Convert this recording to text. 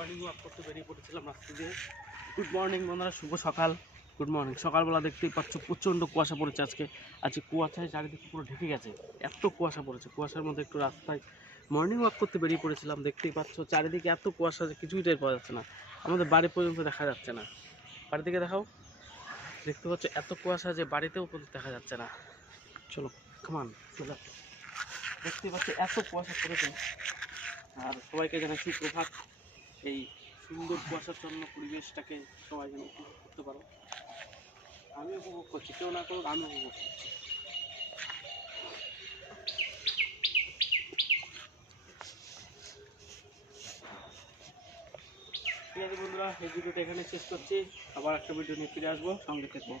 Morning walk করতে বেরিয়ে পড়েছিলাম রাস্তা দিয়ে। গুড মর্নিং বন্ধুরা, শুভ সকাল। Good morning. সকালবেলা দেখতেই পাচ্ছ প্রচণ্ড কুয়াশা পড়েছে আজকে কুয়াশায় চারিদিকে পুরো ঢেকে গেছে, এত কুয়াশা পড়েছে। কুয়াশার মধ্যে একটু রাস্তায় মর্নিং ওয়াক করতে বেরিয়ে পড়েছিলাম। দেখতেই পাচ্ছ চারিদিকে এত কুয়াশা যে কিছুই টের পাওয়া যাচ্ছে না, আমাদের বাড়ি পর্যন্ত দেখা যাচ্ছে না। বাড়ি থেকে দেখাও, দেখতে পাচ্ছ এত কুয়াশা যে বাড়িতেও পর্যন্ত দেখা যাচ্ছে না। চলো কামান চলে, দেখতে পাচ্ছ এত কুয়াশা পড়েছে। আর সবাইকে জানাই সুপ্রভাত। এই সুন্দর কুয়াশাচ্ছন্ন পরিবেশটাকে সবাই যেন উপভোগ করতে পারো। আমি উপভোগ করছি, কেউ না করুক, আমি উপভোগ করছি। ঠিক আছে বন্ধুরা, এই ভিডিওটা এখানে শেষ করছি। আবার একটা ভিডিও নিয়ে ফিরে আসবো, সঙ্গে থেকো।